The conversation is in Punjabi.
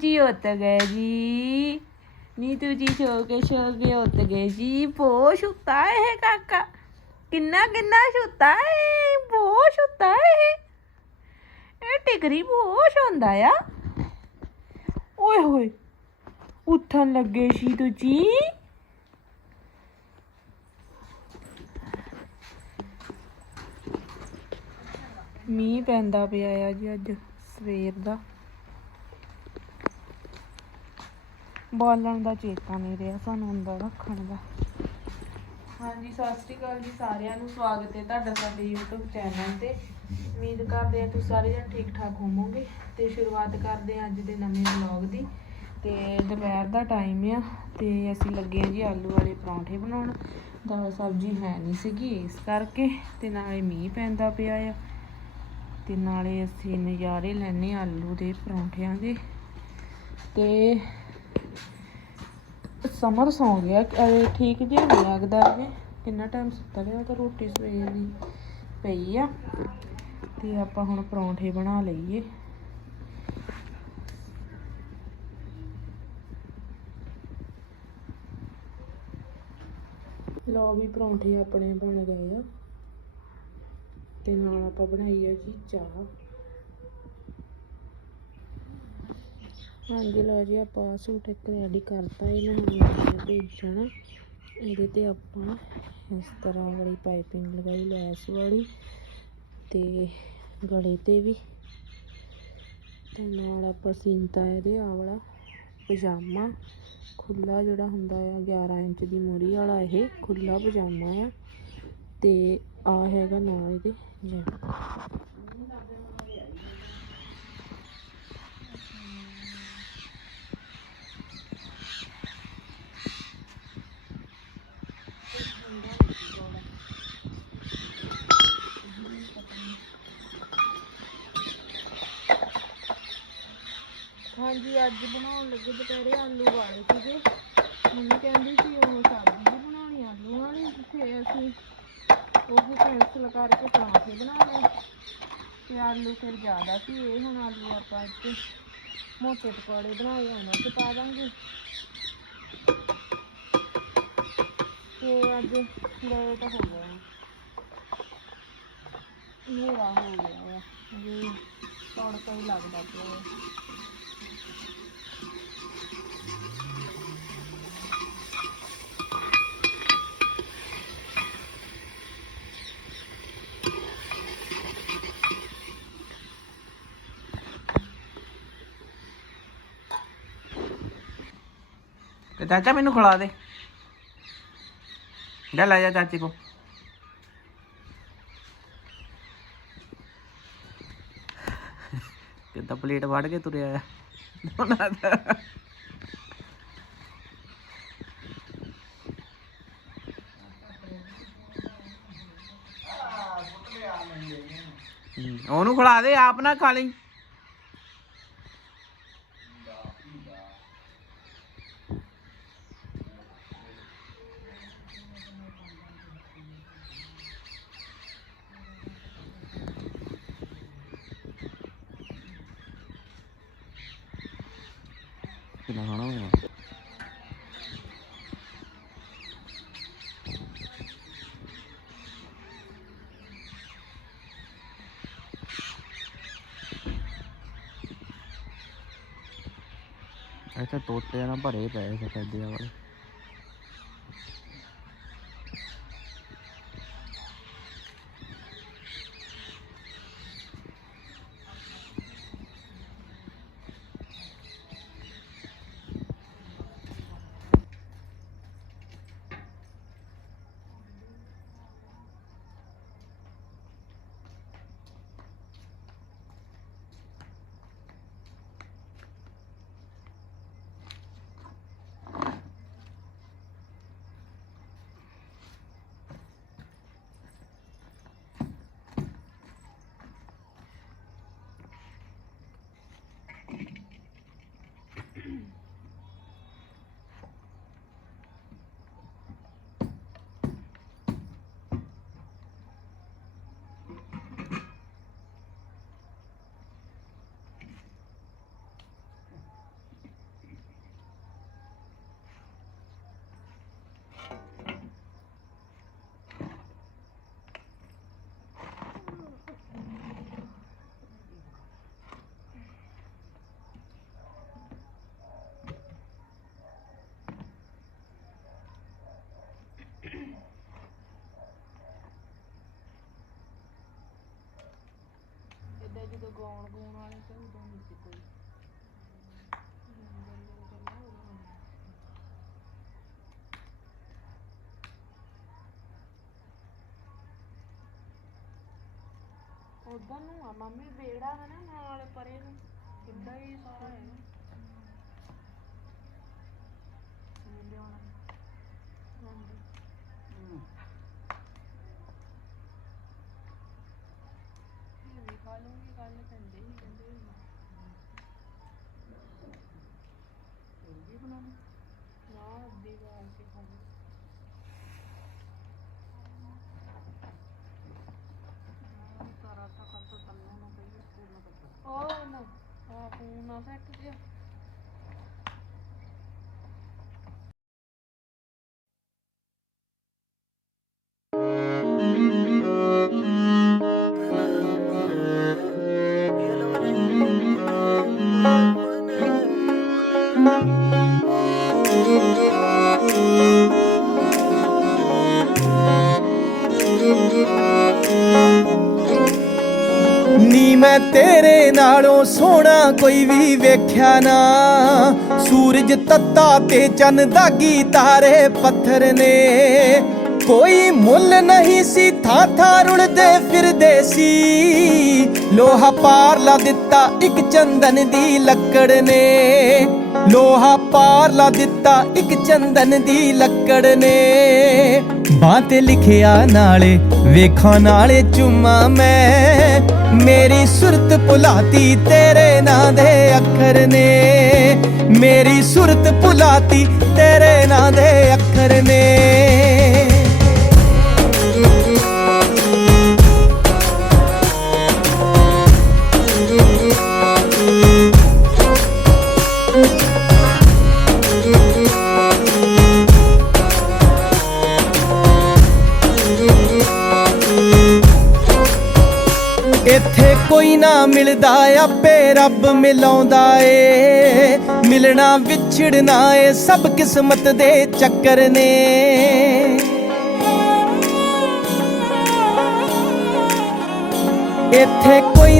ਜੀ ਉੱਤ ਗਏ ਜੀ ਨੀਤੂ ਜੀ ਸੋ ਕੇ ਉੱਤ ਗਏ ਜੀ ਬਹੁਤ ਸੁੱਤਾ ਇਹ ਕਾਕਾ ਕਿੰਨਾ ਕਿੰਨਾ ਸੁੱਤਾ ਏ ਬਹੁਤ ਸੁੱਤਾ ਇਹ ਇਹ ਟਿਕਰੀ ਬਹੁਤ ਹੁੰਦਾ ਆ ਓਏ ਹੋਏ ਉੱਠਣ ਲੱਗੇ ਸੀ ਤੁਸੀਂ ਮੀਂਹ ਪੈਂਦਾ ਪਿਆ ਆ ਜੀ ਅੱਜ ਸਵੇਰ ਦਾ ਬਾਲਣ ਦਾ ਚੇਤਾ ਨਹੀਂ ਰਿਹਾ ਸਾਨੂੰ ਅੰਦਰ ਰੱਖਣ ਦਾ। ਹਾਂਜੀ, ਸਤਿ ਸ਼੍ਰੀ ਅਕਾਲ ਜੀ ਸਾਰਿਆਂ ਨੂੰ। ਸਵਾਗਤ ਹੈ ਤੁਹਾਡਾ ਸਾਡੇ YouTube ਚੈਨਲ ਤੇ। ਉਮੀਦ ਕਰਦੇ ਹਾਂ ਤੁਸੀਂ ਸਾਰੇ ਜਣ ਠੀਕ ਠਾਕ ਹੋਵੋਗੇ ਤੇ ਸ਼ੁਰੂਆਤ ਕਰਦੇ ਹਾਂ ਅੱਜ ਦੇ ਨਵੇਂ ਵਲੌਗ ਦੀ। ਤੇ ਦੁਪਹਿਰ ਦਾ ਟਾਈਮ ਆ ਤੇ ਅਸੀਂ ਲੱਗੇ ਹਾਂ ਜੀ ਆਲੂ ਵਾਲੇ ਪਰੌਂਠੇ ਬਣਾਉਣ। ਦਾਲ ਸਬਜ਼ੀ ਹੈ ਨਹੀਂ ਸੀਗੀ ਇਸ ਕਰਕੇ ਤੇ ਨਾਲੇ ਮੀਂਹ ਪੈਂਦਾ ਪਿਆ ਆ। ਤੇ ਨਾਲੇ ਅਸੀਂ ਨਜ਼ਾਰੇ ਲੈਣੇ ਆਲੂ ਦੇ ਪਰੌਂਠਿਆਂ ਦੇ। ਤੇ ਸਮਰ ਸੌਂ ਗਿਆ ਅਹ ਠੀਕ ਜਿਹਾ ਨਹੀਂ ਲੱਗਦਾ ਇਹ ਕਿੰਨਾ ਟਾਈਮ ਸੁੱਤਾ ਰਿਹਾ ਤਾਂ ਰੋਟੀ ਸਵੇਰ ਦੀ ਪਈ ਆ। ਤੇ ਆਪਾਂ ਹੁਣ ਪਰੌਂਠੇ ਬਣਾ ਲਈਏ। ਲਓ ਵੀ ਪਰੌਂਠੇ ਆਪਣੇ ਬਣ ਗਏ ਆ। ਤੇ ਨਾਲ ਆਪਾਂ ਬਣਾਈ ਆ ਜੀ ਚਾਹ। ਹਾਂਜੀ, ਲਓ ਜੀ, ਆਪਾਂ ਸੂਟ ਇੱਕ ਰੈਡੀ ਕਰਤਾ, ਇਹਨੂੰ ਹੁਣ ਭੇਜਣਾ। ਇਹਦੇ ਤੇ ਆਪਾਂ ਇਸ ਤਰ੍ਹਾਂ ਵਾਲੀ ਪਾਈਪਿੰਗ ਲਗਾਈ, ਲੈਸ ਵਾਲੀ ਤੇ ਗਲੇ ਤੇ ਵੀ। ਤੇ ਨਾਲ ਆਪਾਂ ਸੀਨਤਾ ਇਹਦੇ ਆ ਵਾਲਾ ਪਜਾਮਾ ਖੁੱਲਾ ਜਿਹੜਾ ਹੁੰਦਾ ਆ 11 ਇੰਚ ਦੀ ਮੋਰੀ ਵਾਲਾ ਇਹ ਖੁੱਲਾ ਪਜਾਮਾ ਆ। ਤੇ ਆ ਹੈਗਾ ਨਾਲ ਇਹਦੇ ਜੈਕਟ। ਹਾਂਜੀ, ਅੱਜ ਬਣਾਉਣ ਲੱਗੇ ਦੁਪਹਿਰੇ ਆਲੂ ਵਾਲੇ ਸੀਗੇ। ਮੰਮੀ ਕਹਿੰਦੀ ਸੀ ਉਹ ਸਬਜ਼ੀ ਜਿਹੀ ਬਣਾਉਣੀ, ਆਲੂ ਵਾਲੀ, ਤੇ ਅਸੀਂ ਉਹ ਕੈਂਸਲ ਕਰਕੇ ਪਰਾਂਠੇ ਬਣਾ ਲਏ ਤੇ ਆਲੂ ਫਿਰ ਜ਼ਿਆਦਾ ਸੀ, ਇਹ ਹੁਣ ਆਲੂ ਆਪਾਂ ਇੱਥੇ ਮੋਟੇ ਪਕੌੜੇ ਬਣਾਏ, ਉਹਨਾਂ ਚ ਪਾ ਦਾਂਗੇ। ਤੇ ਅੱਜ ਲੇਟ ਹੋ ਗਿਆ ਹਨੇਰਾ ਹੋ ਗਿਆ ਜੀ ਤੜਕਾ ਹੀ ਲੱਗਦਾ ਪਿਆ ਤੇ ਚਾਚਾ ਮੈਨੂੰ ਖਿਲਾ ਦੇ। ਜਾ ਲੈ ਜਾ ਚਾਚੀ ਕੋ ਕਿੱਦਾਂ ਪਲੇਟ ਵੜ ਕੇ ਤੁਰਿਆ ਆ? ਉਹਨਾਂ ਦਾ ਉਹਨੂੰ ਖਿਲਾ ਦੇ, ਆਪ ਨਾ ਖਾ ਲਈ। ਕਿੰਨਾ ਖਾਣਾ ਹੋਇਆ ਇੱਥੇ ਤੋਤੇ ਨਾ ਭਰੇ ਪਏ ਸਫੈਦੇ ਵਾਲੇ। ਜਦੋਂ ਗਾਉਣ ਗਾਉਣ ਵਾਲੇ ਤੇ ਉਦੋਂ ਨਹੀਂ ਸੀ ਕੋਈ। ਉਧਰ ਨੂੰ ਆ, ਮੰਮੀ ਬੇੜਾ ਹੈ ਨਾ ਨਾਲ ਪਰੇ ਨੂੰ। ਕਿੱਦਾਂ ਹੀ ਸਾਰਾ ਹੈ। ਨਾ ਇਹ ਹਾਂਜੀ ਇਹ ਵੀ ਖਾ ਲੂੰਗੀ ਕੱਲ ਕਹਿੰਦੇ ਹੀ ਕਹਿੰਦੇ ਵੀ ਬਣਾ ਨਾ ਅੱਧੀ ਵਾਰ ਕੇ ਖਾ ਲੂੰ ਉਹ ਨਾ ਆ ਫੋਨ ਮੈਂ ਤੇਰੇ ਨਾਲੋਂ ਸੋਹਣਾ ਕੋਈ ਵੀ ਵੇਖਿਆ ਨਾ। ਸੂਰਜ ਤੱਤਾ ਤੇ ਚੰਨ ਦਾਗੀ ਤਾਰੇ ਪੱਥਰ ਨੇ। ਕੋਈ ਮੁੱਲ ਨਹੀਂ ਸੀ, ਥਾਂ ਥਾਂ ਰੁਲਦੇ ਫਿਰਦੇ ਸੀ। ਲੋਹਾ ਪਾਰ ਲਾ ਦਿੱਤਾ ਇੱਕ ਚੰਦਨ ਦੀ ਲੱਕੜ ਨੇ। ਲੋਹਾ ਪਾਰ ਲਾ ਦਿੱਤਾ ਇੱਕ ਚੰਦਨ ਦੀ ਲੱਕੜ ਨੇ। ਬਾਂਹ ਤੇ ਲਿਖਿਆ ਨਾਲੇ, ਵੇਖਾਂ ਨਾਲੇ ਚੁੰਮਾ ਮੈਂ। ਮੇਰੀ ਸੁਰਤ ਭੁਲਾਤੀ ਤੇਰੇ ਨਾਂ ਦੇ ਅੱਖਰ ਨੇ। ਮੇਰੀ ਸੁਰਤ ਭੁਲਾਤੀ ਤੇਰੇ ਨਾਂ ਦੇ ਅੱਖਰ ਨੇ। ਮਿਲਦਾ ਆਪੇ ਰੱਬ ਮਿਲਾਉਂਦਾ ਏ। ਮਿਲਣਾ ਵਿਛੜਨਾ ਏ, ਸਭ ਕਿਸਮਤ ਦੇ ਚੱਕਰ ਨੇ। ਇੱਥੇ ਕੋਈ